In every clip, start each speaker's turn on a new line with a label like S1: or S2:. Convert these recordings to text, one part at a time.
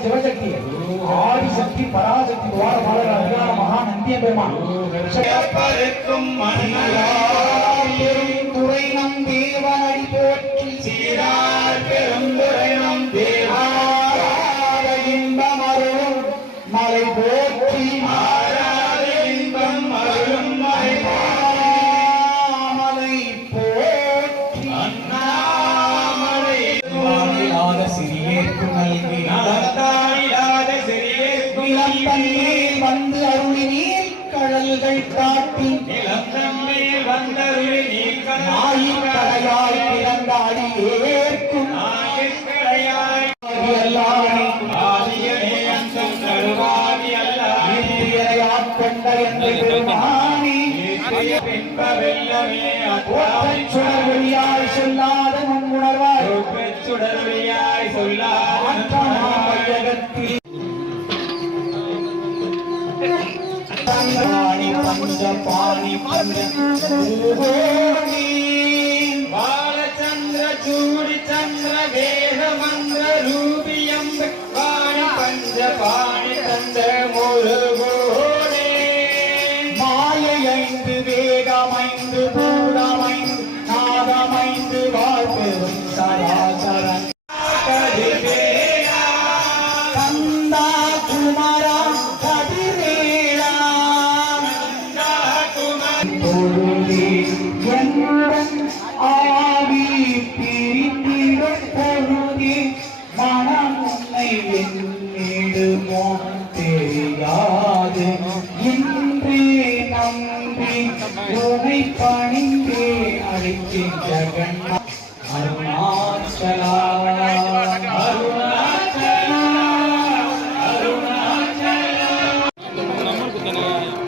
S1: சிவசக்தி ஆதிசக்தி பராசக்தி துவார அதிகார மகா நந்திய பெருமான்
S2: பருக்கும்
S1: துறை நம் தேவனடி போற்றி
S2: சீரா
S1: நிலம் வந்து அருளி நீர் கடல்கள் காட்டி
S2: நிலம் வந்தருளி
S1: பிறந்த அடியேற்கும் பாணி பஞ்ச பாணி பஞ்சோணி பாலச்சந்திர
S2: சூடி சந்திர வேத மந்திர ரூபி அம்ப பாணி பஞ்ச பாணி தந்த முருகோடே
S1: மாயைந்து வேகமைந்து பூரமைந்து நாகமைந்து வாழ்ப்பெறும் சராசரன் கதிவேயா கந்தா குமரா ஆவி பிரிந்திடும் பொழுதே மனம் உன்னை எண்ணிடுமோ தெரியாது இன்றே நம்பி உனை பணிந்தே அருணாச்சலா அருணாச்சலா மந்திரமாவது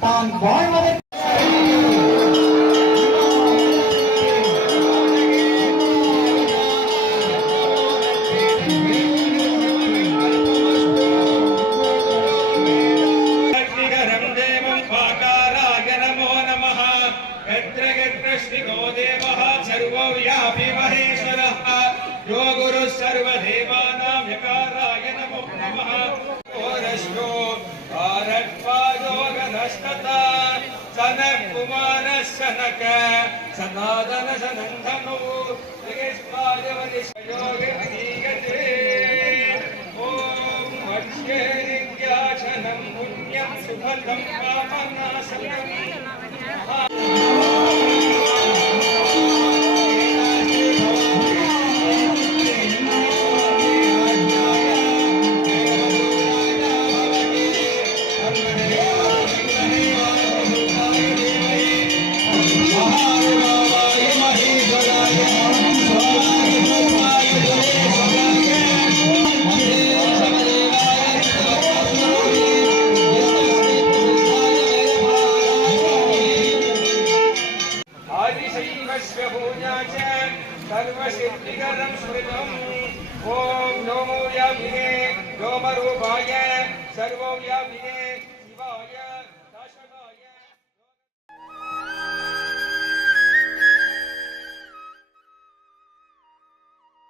S1: সন্তান বয় মানে
S2: श्रीको देवः सर्वव्यापि महेश्वरः। गुरु भारद्वाजोगनस्तता सनकुमारः सनक सनातन सनन्दनो जगेश्वाय वरिष्ठयोगिर्नीयते ॐ वक्ष्येरित्याशनं पुण्यं सुभदं सर्वसिद्धिकरं स्मृतम् ॐ नोमो व्याभिने नोमरूपाय सर्वो